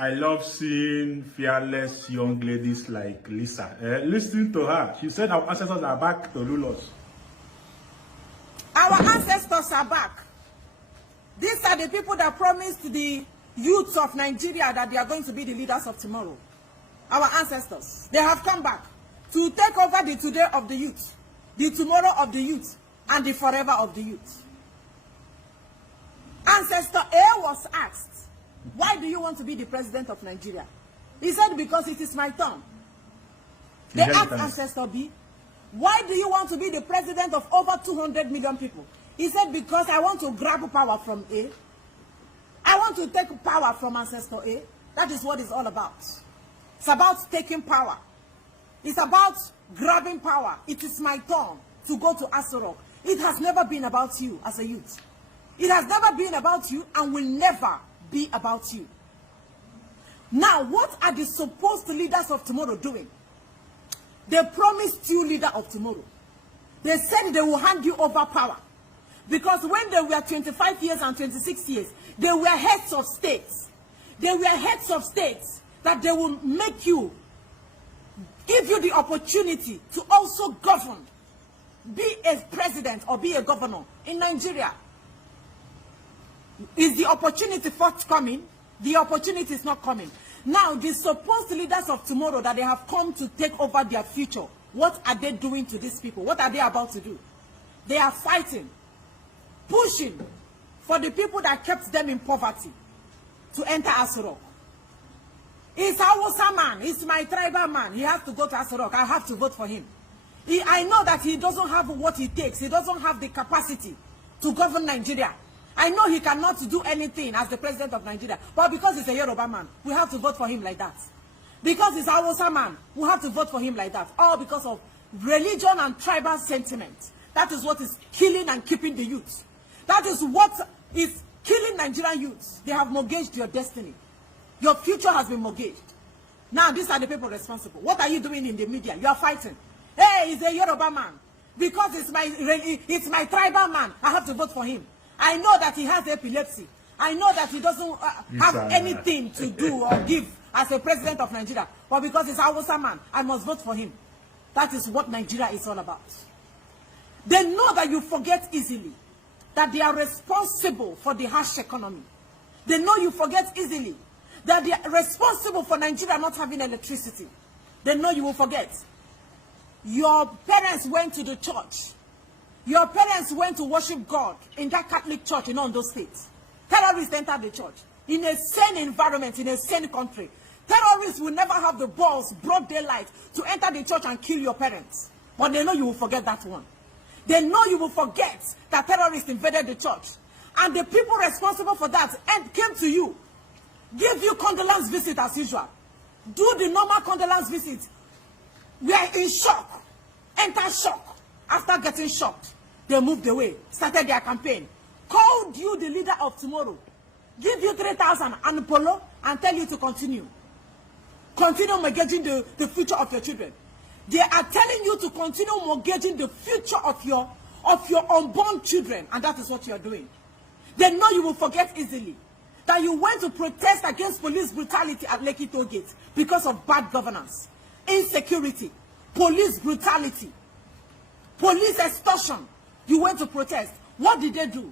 I love seeing fearless young ladies like Lisa. Listening to her, she said our ancestors are back to rule us. Our ancestors are back. These are the people that promised the youths of Nigeria that they are going to be the leaders of tomorrow. Our ancestors, they have come back to take over the today of the youth, the tomorrow of the youth, and the forever of the youth. Ancestor A was asked, why do you want to be the president of Nigeria? He said, because it is my turn. They asked Ancestor B, why do you want to be the president of over 200 million people? He said, because I want to grab power from A. I want to take power from Ancestor A. That is what it's all about. It's about taking power. It's about grabbing power. It is my turn to go to Aso Rock. It has never been about you as a youth. It has never been about you and will never be about you. Now, what are the supposed leaders of tomorrow doing? They promised you leader of tomorrow. They said they will hand you over power. Because when they were 25 years and 26 years, they were heads of states. They were heads of states that they will make you, give you the opportunity to also govern, be a president or be a governor in Nigeria. Is the opportunity forthcoming? The opportunity is not coming. Now, the supposed leaders of tomorrow that they have come to take over their future, what are they doing to these people? What are they about to do? They are fighting, pushing for the people that kept them in poverty to enter Aso Rock. He's a Hausa man. He's my tribal man. He has to go to Aso Rock. I have to vote for him. I know that he doesn't have what it takes. He doesn't have the capacity to govern Nigeria. I know he cannot do anything as the president of Nigeria, but because he's a Yoruba man, we have to vote for him like that. Because he's a Hausa man, we have to vote for him like that. All because of religion and tribal sentiment. That is what is killing and keeping the youth. That is what is killing Nigerian youths. They have mortgaged your destiny. Your future has been mortgaged. Now, these are the people responsible. What are you doing in the media? You are fighting. Hey, he's a Yoruba man. Because it's my tribal man, I have to vote for him. I know that he has epilepsy. I know that he doesn't have anything to do or give as a president of Nigeria. But because he's a Hausa man, I must vote for him. That is what Nigeria is all about. They know that you forget easily that they are responsible for the harsh economy. They know you forget easily that they are responsible for Nigeria not having electricity. They know you will forget. Your parents went to the church. Your parents went to worship God in that Catholic church in Ondo State. Terrorists entered the church. In a sane environment, in a sane country. Terrorists will never have the balls, broad daylight, to enter the church and kill your parents. But they know you will forget that one. They know you will forget that terrorists invaded the church. And the people responsible for that came to you. Give you condolence visit as usual. Do the normal condolence visit. We are in shock. Enter shock. After getting shocked, they moved away, started their campaign, called you the leader of tomorrow, give you 3,000 and polo, and tell you to continue. Continue mortgaging the future of your children. They are telling you to continue mortgaging the future of your unborn children, and that is what you are doing. They know you will forget easily that you went to protest against police brutality at Lekki Toll Gate because of bad governance, insecurity, police brutality. Police extortion. You went to protest. What did they do?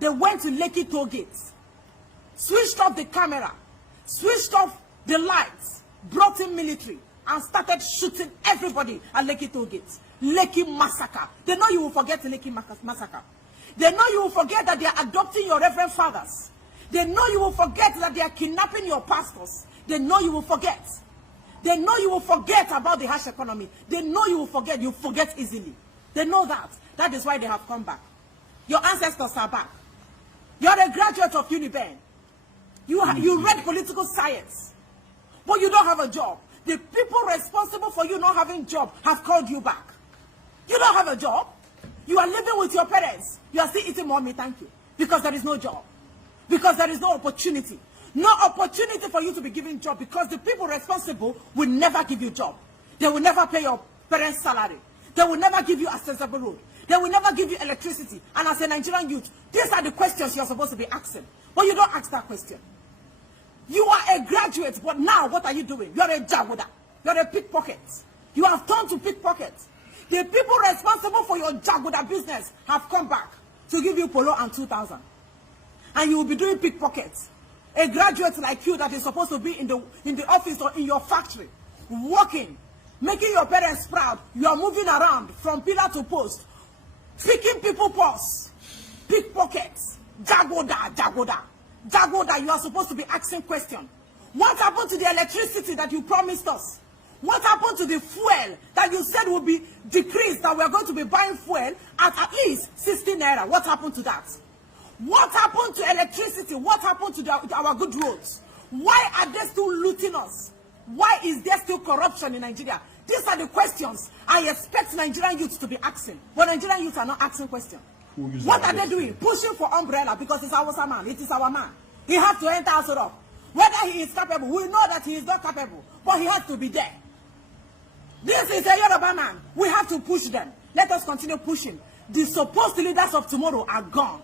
They went to Lekki Toll Gate, switched off the camera, switched off the lights, brought in military, and started shooting everybody at Lekki Toll Gate. Lekki massacre. They know you will forget the Lekki massacre. They know you will forget that they are adopting your reverend fathers. They know you will forget that they are kidnapping your pastors. They know you will forget. They know you will forget about the harsh economy. They know you will forget. You forget easily. They know that. That is why they have come back. Your ancestors are back. You're a graduate of UNIBEN. You read political science. But you don't have a job. The people responsible for you not having a job have called you back. You don't have a job. You are living with your parents. You are still eating mommy, thank you. Because there is no job. Because there is no opportunity. No opportunity for you to be given job because the people responsible will never give you job. They will never pay your parents' salary. They will never give you accessible road. They will never give you electricity. And as a Nigerian youth, these are the questions you're supposed to be asking. But you don't ask that question. You are a a graduate, but now what are you doing? You're a jagoda. You're a pickpocket. You have turned to pickpocket. The people responsible for your jagoda business have come back to give you polo and 2,000. And you will be doing pickpockets. A graduate like you that is supposed to be in the office or in your factory, working, making your parents proud. You are moving around from pillar to post, picking people purse, pickpockets, jagoda, jagoda. Jagoda, you are supposed to be asking questions. What happened to the electricity that you promised us? What happened to the fuel that you said would be decreased, that we are going to be buying fuel at least 60 naira? What happened to that? What happened to electricity? What happened to our good roads? Why are they still looting us? Why is there still corruption in Nigeria? These are the questions I expect Nigerian youths to be asking. But Nigerian youths are not asking questions. What are they doing? Pushing for umbrella because it's our man. It is our man. He has to enter us off. Whether he is capable, we know that he is not capable, but he has to be there. This is a Yoruba man. We have to push them. Let us continue pushing. The supposed leaders of tomorrow are gone.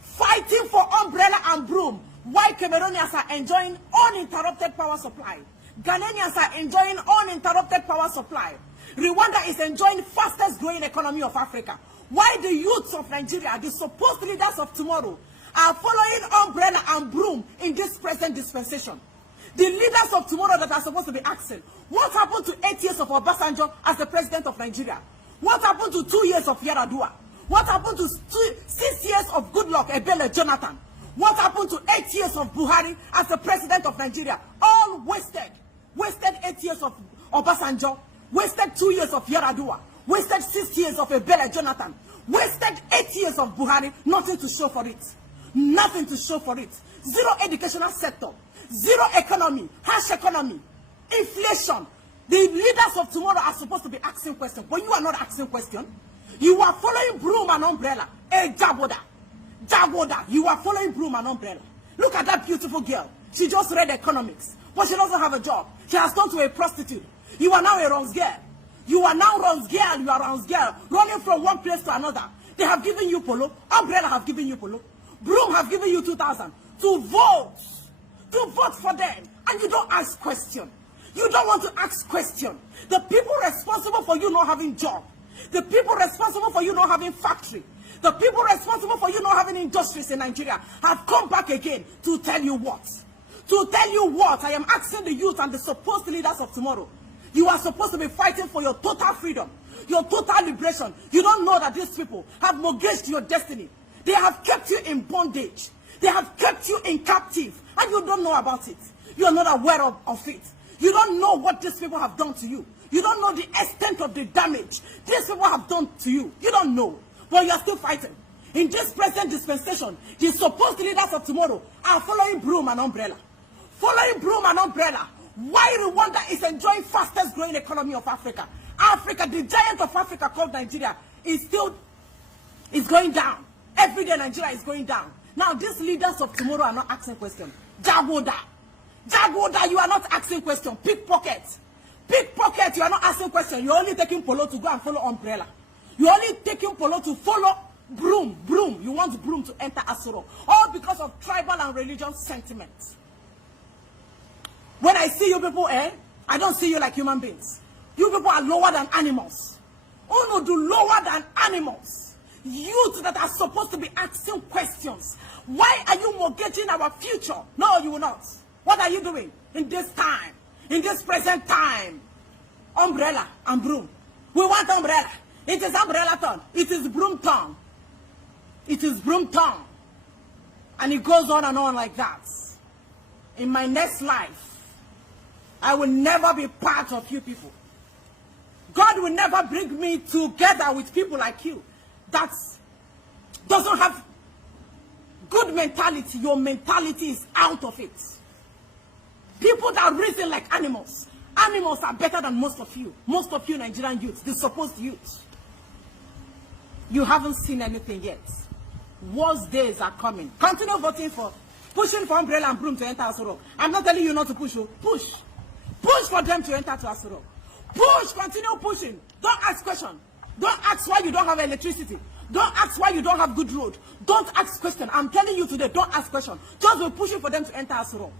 Fighting for umbrella and broom. While Cameroonians are enjoying uninterrupted power supply. Ghanaians are enjoying uninterrupted power supply. Rwanda is enjoying fastest growing economy of Africa. Why the youths of Nigeria, the supposed leaders of tomorrow, are following umbrella and broom in this present dispensation? The leaders of tomorrow that are supposed to be asking, what happened to 8 years of Obasanjo as the president of Nigeria? What happened to 2 years of Yar'Adua? What happened to 6 years of Goodluck Ebele Jonathan? What happened to 8 years of Buhari as the president of Nigeria? All wasted. Wasted 8 years of Obasanjo. Wasted 2 years of Yar'Adua. Wasted 6 years of Ebele Jonathan. Wasted 8 years of Buhari. Nothing to show for it. Nothing to show for it. Zero educational sector. Zero economy. Harsh economy. Inflation. The leaders of tomorrow are supposed to be asking questions, but you are not asking questions. You are following broom and umbrella. A jagoda. Jagoda. You are following broom and umbrella. Look at that beautiful girl. She just read economics, but she doesn't have a job. She has turned to a prostitute. You are now a runs girl. You are now runs girl. You are runs girl. Running from one place to another. They have given you polo. Umbrella have given you polo. Broom have given you 2,000 to vote. To vote for them. And you don't ask questions. You don't want to ask questions. The people responsible for you not having job. The people responsible for you not having factory. The people responsible for you not having industries in Nigeria have come back again to tell you what? To tell you what? I am asking the youth and the supposed leaders of tomorrow. You are supposed to be fighting for your total freedom, your total liberation. You don't know that these people have mortgaged your destiny. They have kept you in bondage. They have kept you in captive. And you don't know about it. You are not aware of it. You don't know what these people have done to you. You don't know the extent of the damage these people have done to you. You don't know. But you are still fighting. In this present dispensation, the supposed leaders of tomorrow are following broom and umbrella. Following broom and umbrella. Why Rwanda is enjoying fastest growing economy of Africa? Africa, the giant of Africa called Nigeria, is going down. Every day Nigeria is going down. Now these leaders of tomorrow are not asking questions. Jagoda. Jagoda, you are not asking questions. Pickpocket. Pickpocket, you are not asking questions. You're only taking polo to go and follow umbrella. You're only taking polo to follow broom. Broom. You want broom to enter Asoro. All because of tribal and religious sentiments. When I see you people, I don't see you like human beings. You people are lower than animals. Oh no, do lower than animals. Youth that are supposed to be asking questions. Why are you mortgaging our future? No, you will not. What are you doing in this time? In this present time? Umbrella and broom. We want umbrella. It is umbrella turn. It is broom turn. It is broom turn. And it goes on and on like that. In my next life, I will never be part of you people. God will never bring me together with people like you that doesn't have good mentality. Your mentality is out of it. People that reason like animals. Animals are better than most of you. Most of you Nigerian youths, the supposed youths. You haven't seen anything yet. Worse days are coming. Continue voting for, pushing for umbrella and broom to enter Asoro. I'm not telling you not to push. Push. Push for them to enter to Asoro. Push. Continue pushing. Don't ask questions. Don't ask why you don't have electricity. Don't ask why you don't have good road. Don't ask questions. I'm telling you today, don't ask questions. Just be pushing for them to enter Asoro.